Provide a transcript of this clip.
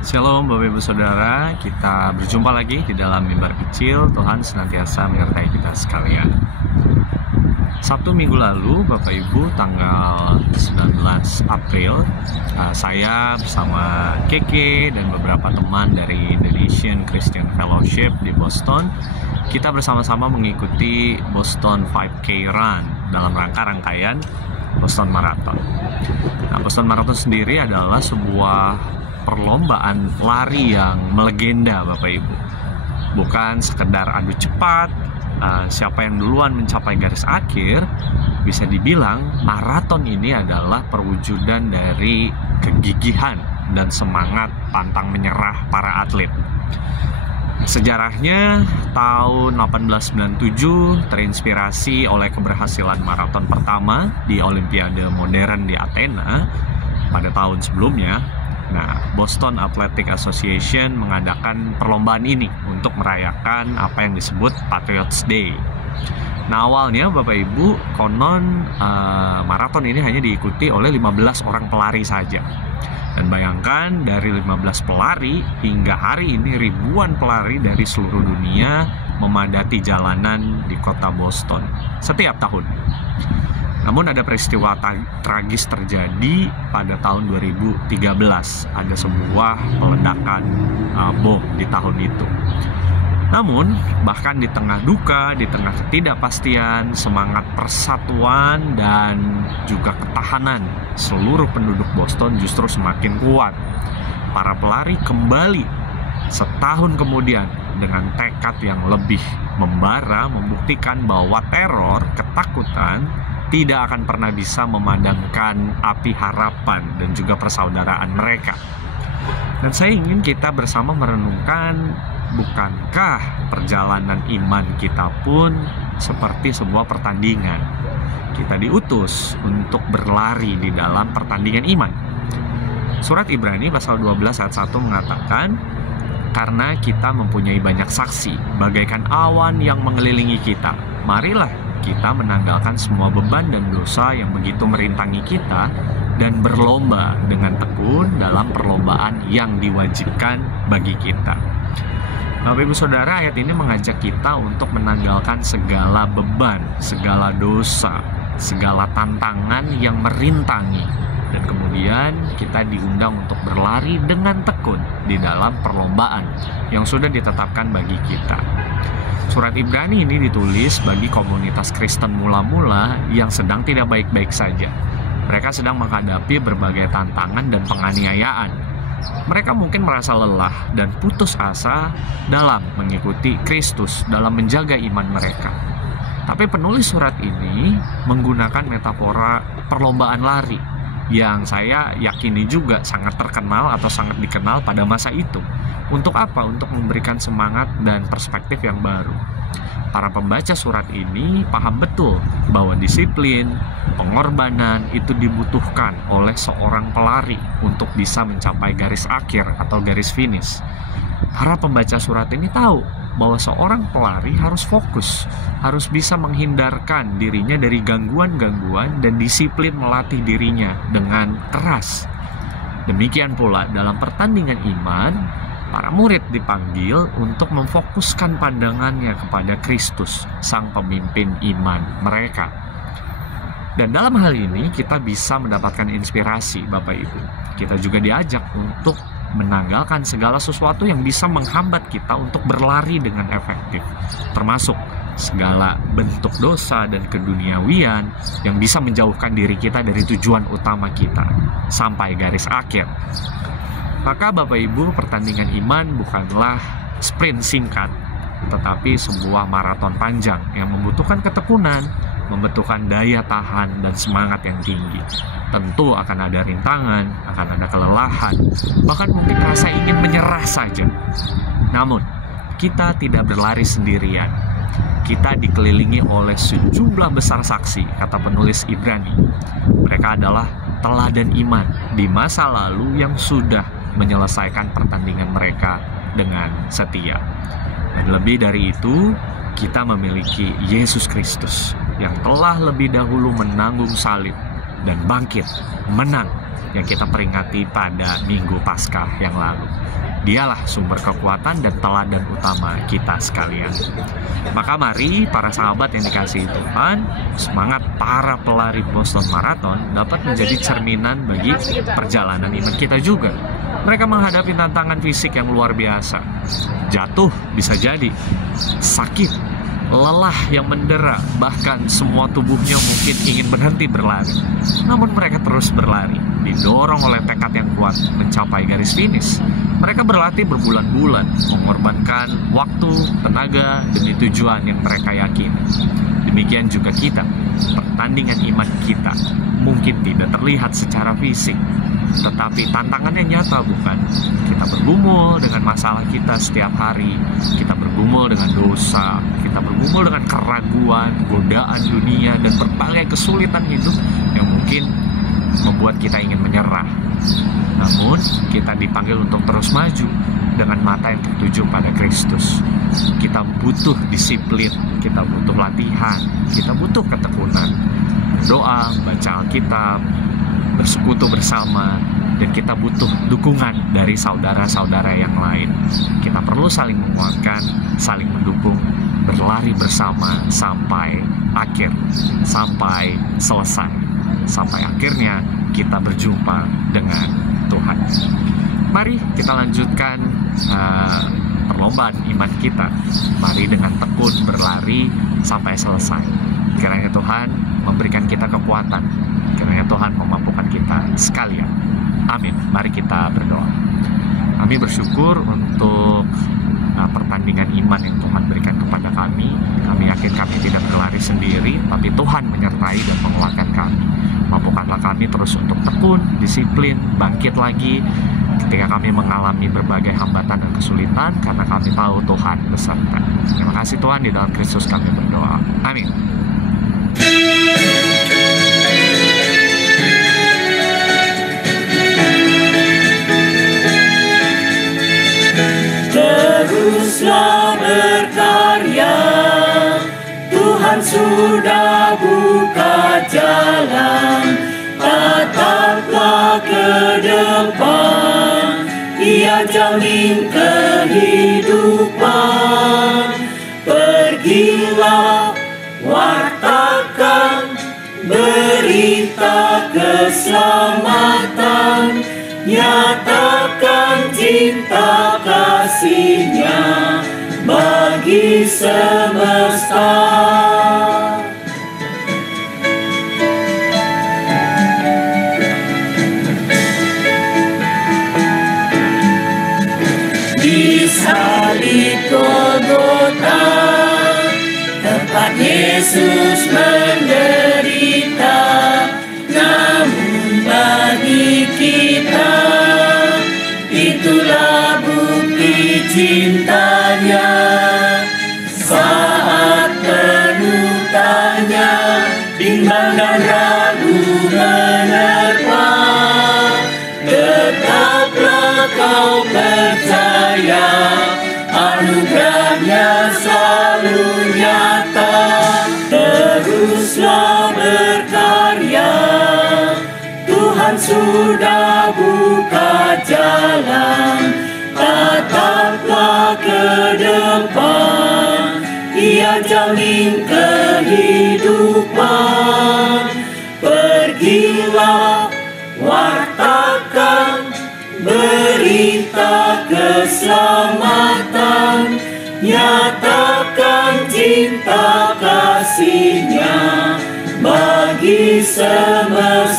Shalom Bapak Ibu Saudara, kita berjumpa lagi di dalam mimbar kecil. Tuhan senantiasa menyertai kita sekalian. Sabtu minggu lalu Bapak Ibu tanggal 19 April saya bersama Keke dan beberapa teman dari Indonesian Christian Fellowship di Boston, kita bersama-sama mengikuti Boston 5K Run dalam rangkaian Boston Marathon. Nah, Boston Marathon sendiri adalah sebuah perlombaan lari yang melegenda Bapak Ibu. Bukan sekedar adu cepat, siapa yang duluan mencapai garis akhir. Bisa dibilang maraton ini adalah perwujudan dari kegigihan dan semangat pantang menyerah para atlet. Sejarahnya tahun 1897 terinspirasi oleh keberhasilan maraton pertama di Olimpiade modern di Athena pada tahun sebelumnya. Nah, Boston Athletic Association mengadakan perlombaan ini untuk merayakan apa yang disebut Patriots Day. Nah, awalnya Bapak Ibu, konon maraton ini hanya diikuti oleh 15 orang pelari saja. Dan bayangkan dari 15 pelari hingga hari ini ribuan pelari dari seluruh dunia memadati jalanan di kota Boston setiap tahun. Namun ada peristiwa tragis terjadi pada tahun 2013. Ada sebuah peledakan bom di tahun itu. Namun, bahkan di tengah duka, di tengah ketidakpastian, semangat persatuan dan juga ketahanan seluruh penduduk Boston justru semakin kuat. Para pelari kembali setahun kemudian dengan tekad yang lebih membara, membuktikan bahwa teror, ketakutan tidak akan pernah bisa memadamkan api harapan dan juga persaudaraan mereka. Dan saya ingin kita bersama merenungkan, bukankah perjalanan iman kita pun seperti sebuah pertandingan? Kita diutus untuk berlari di dalam pertandingan iman. Surat Ibrani pasal 12 ayat 1 mengatakan, karena kita mempunyai banyak saksi, bagaikan awan yang mengelilingi kita, marilah kita menanggalkan semua beban dan dosa yang begitu merintangi kita dan berlomba dengan tekun dalam perlombaan yang diwajibkan bagi kita. Bapak Ibu Saudara, ayat ini mengajak kita untuk menanggalkan segala beban, segala dosa, segala tantangan yang merintangi. Dan kemudian kita diundang untuk berlari dengan tekun di dalam perlombaan yang sudah ditetapkan bagi kita. Surat Ibrani ini ditulis bagi komunitas Kristen mula-mula yang sedang tidak baik-baik saja. Mereka sedang menghadapi berbagai tantangan dan penganiayaan. Mereka mungkin merasa lelah dan putus asa dalam mengikuti Kristus, dalam menjaga iman mereka. Tapi penulis surat ini menggunakan metafora perlombaan lari yang saya yakini juga sangat terkenal atau sangat dikenal pada masa itu. Untuk apa? Untuk memberikan semangat dan perspektif yang baru. Para pembaca surat ini paham betul bahwa disiplin, pengorbanan itu dibutuhkan oleh seorang pelari untuk bisa mencapai garis akhir atau garis finish. Para pembaca surat ini tahu bahwa seorang pelari harus fokus, harus bisa menghindarkan dirinya dari gangguan-gangguan dan disiplin melatih dirinya dengan keras. Demikian pula dalam pertandingan iman, para murid dipanggil untuk memfokuskan pandangannya kepada Kristus, sang pemimpin iman mereka. Dan dalam hal ini kita bisa mendapatkan inspirasi Bapak Ibu. Kita juga diajak untuk menanggalkan segala sesuatu yang bisa menghambat kita untuk berlari dengan efektif, termasuk segala bentuk dosa dan keduniawian yang bisa menjauhkan diri kita dari tujuan utama kita sampai garis akhir. Maka Bapak Ibu, pertandingan iman bukanlah sprint singkat, tetapi sebuah maraton panjang yang membutuhkan ketekunan, membutuhkan daya tahan dan semangat yang tinggi. Tentu akan ada rintangan, akan ada kelelahan, bahkan mungkin rasa ingin menyerah saja. Namun, kita tidak berlari sendirian. Kita dikelilingi oleh sejumlah besar saksi, kata penulis Ibrani. Mereka adalah teladan iman di masa lalu yang sudah menyelesaikan pertandingan mereka dengan setia. Dan lebih dari itu, kita memiliki Yesus Kristus yang telah lebih dahulu menanggung salib dan bangkit, menang yang kita peringati pada Minggu Paskah yang lalu. Dialah sumber kekuatan dan teladan utama kita sekalian. Maka mari para sahabat yang dikasihi Tuhan, semangat para pelari Boston Marathon dapat menjadi cerminan bagi perjalanan iman kita juga. Mereka menghadapi tantangan fisik yang luar biasa. Jatuh bisa jadi, sakit, lelah yang mendera, bahkan semua tubuhnya mungkin ingin berhenti berlari. Namun mereka terus berlari, didorong oleh tekad yang kuat mencapai garis finish. Mereka berlatih berbulan-bulan, mengorbankan waktu, tenaga, demi tujuan yang mereka yakini. Demikian juga kita, pertandingan iman kita mungkin tidak terlihat secara fisik, tetapi tantangannya nyata, bukan? Kita bergumul dengan masalah kita setiap hari, kita bergumul dengan dosa, kita bergumul dengan keraguan, godaan dunia, dan berbagai kesulitan hidup yang mungkin membuat kita ingin menyerah. Namun, kita dipanggil untuk terus maju dengan mata yang tertuju pada Kristus. Kita butuh disiplin, kita butuh latihan, kita butuh ketekunan, doa, baca Alkitab, bersekutu bersama, dan kita butuh dukungan dari saudara-saudara yang lain. Kita perlu saling menguatkan, saling mendukung, berlari bersama sampai akhir, sampai selesai, sampai akhirnya kita berjumpa dengan Tuhan. Mari kita lanjutkan perlombaan iman kita. Mari dengan tekun berlari sampai selesai. Kiranya Tuhan memberikan kita kekuatan. Kiranya Tuhan memampukan kita sekalian. Amin. Mari kita berdoa. Kami bersyukur untuk pertandingan iman yang Tuhan berikan kepada kami. Kami yakin kami tidak berlari sendiri, tapi Tuhan menyertai dan menguatkan kami. Mampukanlah kami terus untuk tekun, disiplin, bangkit lagi ketika kami mengalami berbagai hambatan dan kesulitan, karena kami tahu Tuhan beserta. Terima kasih Tuhan, di dalam Kristus kami berdoa. Amin. Teruslah berkarya, Tuhan sudah buka jalan. Tataplah ke depan, Ia jamin kehidupan. Pergilah, wartakan berita keselamatan, nyatakan cinta kasih-Nya bagi semesta. Di salib Golgota, tempat Yesus menderita, namun bagi kita itulah bukti cintanya. Saat penuh tanya, bimbang dan ragu menerpa, tetaplah kau percaya, anugerahnya selalu nyata. Teruslah berkarya, Tuhan sudah buka jalan. Tataplah ke depan, Ia jamin kehidupan. Pergilah, wartakan berita keselamatan, nyatakan cinta kasih-Nya bagi semesta.